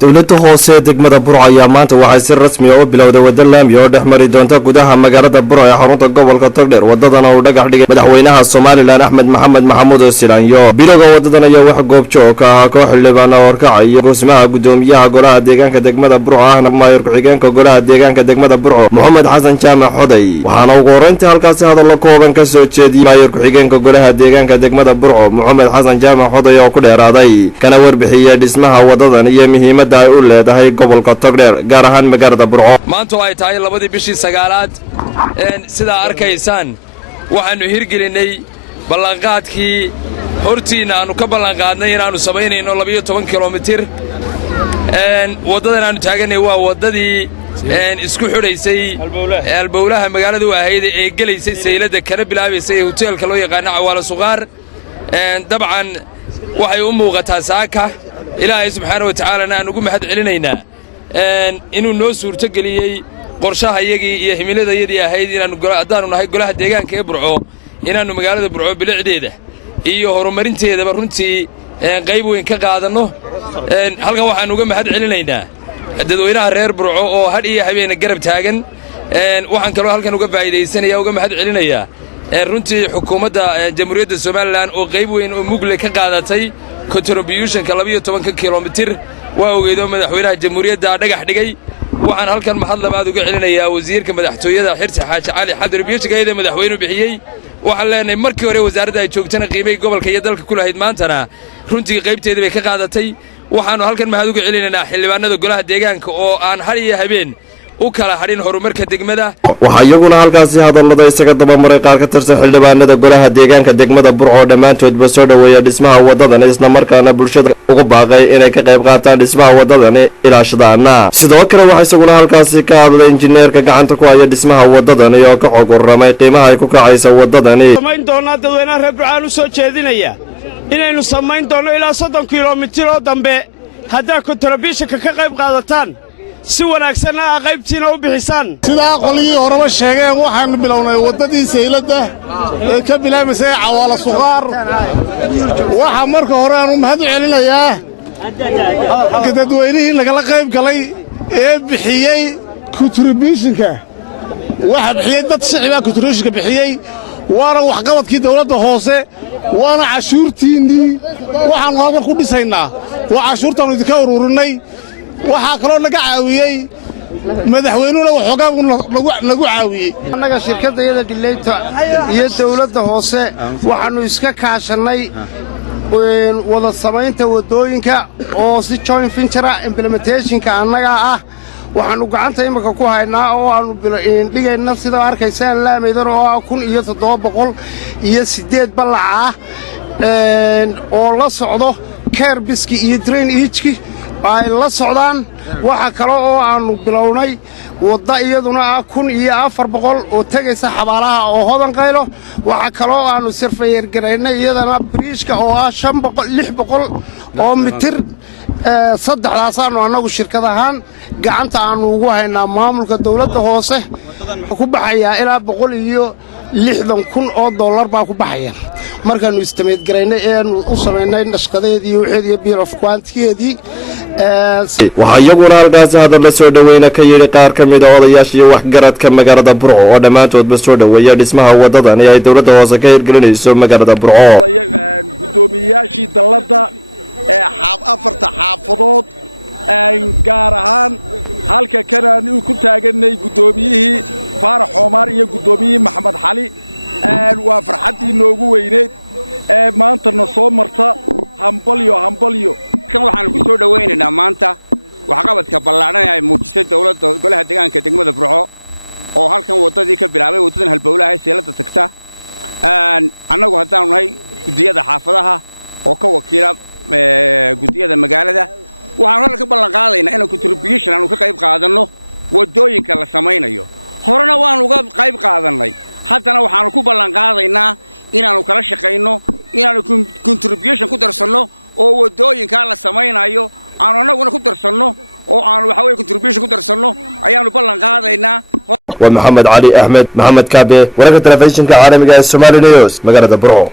dowladda hoose degmada Burco ayaa maanta waxay si rasmi ah u bilowday wada laami oo dhexmari doonta gudaha magaalada Burco ee xarunta gobolka Togdheer wadadana uu dhagax dhigay madaxweynaha Soomaaliland Axmed Maxamed Maxamuud Silaanyo bilowga wadadan ayaa wax goob joog ah koox xildhibaan oo horkacaya gudoomiyaha gudoomiyaha golaha deegaanka degmada Burco ahna maayir ku-xigeenka golaha deegaanka degmada Burco Maxamed Xasan Jaamac Xoday waxaana ugu horeyntii halkaas hadal kooban ka soo jeediyay maayir ku-xigeenka golaha deegaanka degmada Burco Maxamed Xasan Jaamac Xoday oo ku dheeraaday kana warbixiyay dhismaha wadadan iyo muhiimadda ay u leedahay gobolka Togdheer gaar ahaan magaalada Burco maanta ay tahay 2 bishii 9aad sida arkaysaan waxaanu hirgelinay ballanqaadkii hortiina aanu ka ballanqaadnay inaanu sameynayno 12 kilomitir wadadan aanu taaganay waa wadadii isku xidhaysay albowlaha magaalada u ahayd ee galeysay saylada kana bilaabaysay hoteelka loo yaqaan Cawaala Suqaar dabcan waxay u muuqataa saaka ilaahay subxaanahu wa ta'aala aan ugu mahad celinaynaa inuu noo suurto galiyay qorshahayagii iyo himiladayadii ahayd inaanu haddaanu nahay golaha deegaanka ee Burco inaanu magaalada Burco bilicdeeda iyo horumarinteedaba runtii qayb weyn ka qaadano halkan waxaan uga mahad celinaynaa dadweynaha reer Burco oo had iyo habeen garab taagan waxaan kaloo halkan uga faa'iideysanayaa uga mahad celinayaa runtii xukuumadda jamhuuriyadda Soomaaliland oo qayb weyn oo mugle ka qaadatay contributionka 12 kilomitir waa ogeedo madaxweynaha jamhuuriyadda dhagax dhigay waxaan halkan mahad labaad uga celinayaa wasiirka madaxtooyada Xirsi Xaaji Cali Xadir Biyeeshigayda madaxweynuhu bixiyay waxaan leenahay markii hore wasaaradda ay joogtana qiimeey gobolka iyo dalka ku lahayd maantana runtii qaybteedii bay ka qaadatay waxaanu halkan mahad uga celinaynaa xildhibaanada golaha deegaanka oo aan har iyo habeen u kala hadhin horumarka degmada waxa iyaguna halkaas hadalada isaga daba maray qaar ka tirsan xildhibaanada golaha deegaanka degmada Burco dhamaantoodba soo dhaweeyay dhismaha wadadan isla markaana bulshada ugu baaqay inay ka qayb qaataan dhismaha wadadan ilaashadaana sidoo kale waxa isaguna halkaas ka hadlay injineerka gacanta ku haya dhismaha wadadan oo ka xog waramay qiimaha ay ku kacayso wadadan samayn doona dadweynaha reer Burco u soo jeedinaya inaynu samayn doono ilaa 30 kilomitir oo dambe hadaa contribution-ka ka qayb qaadataan si wanaagsan qaybtiina u bixisaan sida qoliyii horeba sheegeen waxaan bilownay wadadii saylada ee ka bilaabaysay Cawaala Suqaar waxa marka hore aan u mahad celinayaa dadweynihii nagala qayb galay ee bixiyay contribution-ka waxa bixiyay dad shacab contribution-ka bixiyay waana wax qabadkii dawladda hoose waana cashuurtiinii waxaan halka ku dhisaynaa waa cashuurtaan idinka ururinay waxa kale oo naga caawiyay madaxweynuhu waxoogaa nagu caawiyay annaga shirkadayada Delayta iyo dawladda hoose waxaanu iska kaashanay wada samaynta wadooyinka oo si joint venture implementationka annaga ah waxaanu gacanta imika ku haynaa oo aanu dhigayna sida arkaysaan laameydan oo 1708 balac oo la socdo kerbiski iyo drainage ay la socdaan waxa kale oo aanu bilownay wada iyaduna 1400 oo tagaysa xabaalaha oo hodan qaylo waxa kale oo aanu surveyor gareynay iyadana bridge-ka oo 600 oo mitir saddexdaas aanu anagu shirkad ahaan gacanta aanu ugu haynaa maamulka dawladda hoose ku baxaya ilaa 160,000 oo dollar baa ku baxaya markaanu istimeed gareynay ee u sameynay nashqadeedii iyo bill of quantity waxa iyaguna halkaas hadal la soo dhaweeyna ka yiri qaar ka mid ah odayaashii wax garadka magaalada Burco oo dhamaantoodba soo dhaweeyay dhismaha wadadan ee ay dawladda hoose ka hirgelinayso magaalada Burco gudoomiyaashii dalladda ee afarta xaafadood gaar ahaan halka kanaan ku taaganay gudoomiyihii Faarax Omar iyo gudoomiyihii Maxamed Xali waa farxadii noogu weyneed maanta soo marta hambalyo kan waxaan ku soo dhaweynaynaa maanta wax qabadka ballaaran ay muujisay dawladda golaha deegaanka degmada Burco oo halkan wadadii ka bilaabay wadadan halbowlaha seelada tagta annagu hadaan nahay gudiyada xaafadaha oo ka wakiila gudiyada magaalada waxaan halka ballan qaadaynaa in contribution aanu ka qayb qaadano wadooyinka la samaynayo horena waan uga qayb qaadanay haddana waxaan ku ballan qaadaynaa inaanu kala shaqeyno inaanu contribution ku darsanno oo wadooyinka la samaynayo aanu anaguna ku darsanno oo aanu waxa weey contribution ku darsanno ayaanu ballan qaadaynaa wa Maxamed Ali Ahmed Maxamed Kaabe wararka telefishinka caalamiga ee Somali News magaalada Burco.